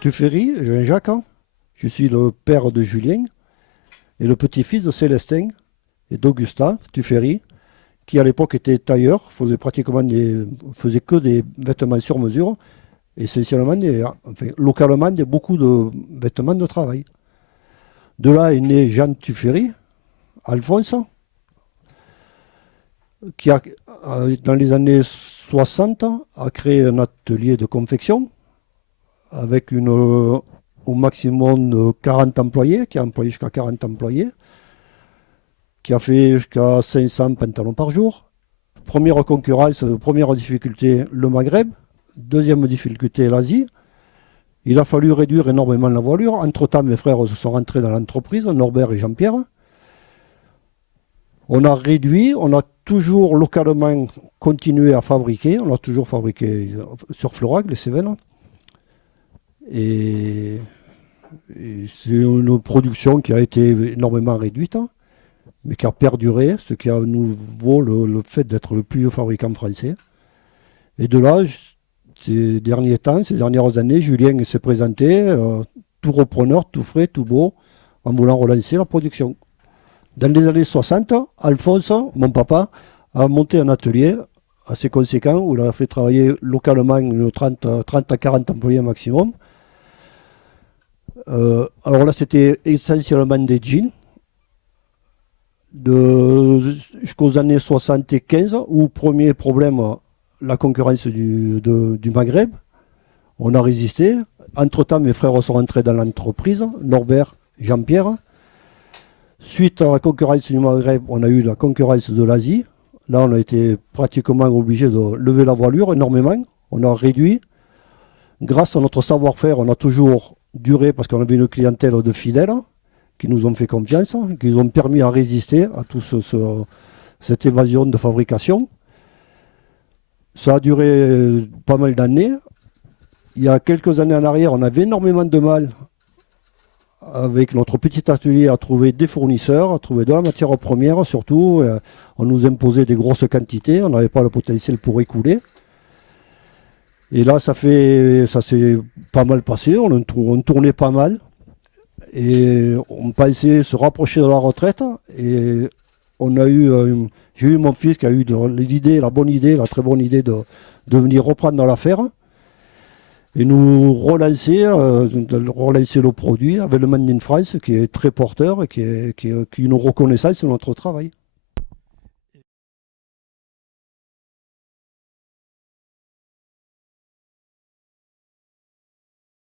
Tuffery, Jean-Jacques. Je suis le père de Julien et le petit-fils de Célestin et d'Augustin Tuffery, qui à l'époque était tailleur, faisait que des vêtements sur mesure, essentiellement, localement, beaucoup de vêtements de travail. De là est né Jean Tuffery, Alphonse, qui a, dans les années 60, a créé un atelier de confection avec au maximum 40 employés, qui a employé jusqu'à 40 employés, qui a fait jusqu'à 500 pantalons par jour. Première concurrence, première difficulté, le Maghreb. Deuxième difficulté, l'Asie. Il a fallu réduire énormément la voilure. Entre-temps, mes frères se sont rentrés dans l'entreprise, Norbert et Jean-Pierre. On a réduit, on a toujours localement continué à fabriquer. On a toujours fabriqué sur Florac, les Cévennes. Et c'est une production qui a été énormément réduite, mais qui a perduré, ce qui nous vaut le fait d'être le plus vieux fabricant français. Et de là, ces derniers temps, ces dernières années, Julien s'est présenté, tout repreneur, tout frais, tout beau, en voulant relancer la production. Dans les années 60, Alphonse, mon papa, a monté un atelier assez conséquent où il a fait travailler localement 30 à 40 employés maximum. Alors là, c'était essentiellement des jeans, jusqu'aux années 75, où premier problème, la concurrence du Maghreb. On a résisté. Entre-temps, mes frères sont rentrés dans l'entreprise, Norbert, Jean-Pierre. Suite à la concurrence du Maghreb, on a eu la concurrence de l'Asie. Là, on a été pratiquement obligé de lever la voilure énormément. On a réduit. Grâce à notre savoir-faire, on a toujours duré parce qu'on avait une clientèle de fidèles qui nous ont fait confiance, qui nous ont permis à résister à toute cette évasion de fabrication. Ça a duré pas mal d'années. Il y a quelques années en arrière, on avait énormément de mal avec notre petit atelier à trouver des fournisseurs, à trouver de la matière première surtout. On nous imposait des grosses quantités, on n'avait pas le potentiel pour écouler. Et là, ça s'est pas mal passé, on tournait pas mal. Et on pensait se rapprocher de la retraite. Et j'ai eu mon fils qui a eu la bonne idée, la très bonne idée de venir reprendre l'affaire et nous relancer le produit avec le Made in France qui est très porteur et qui est une reconnaissance de notre travail.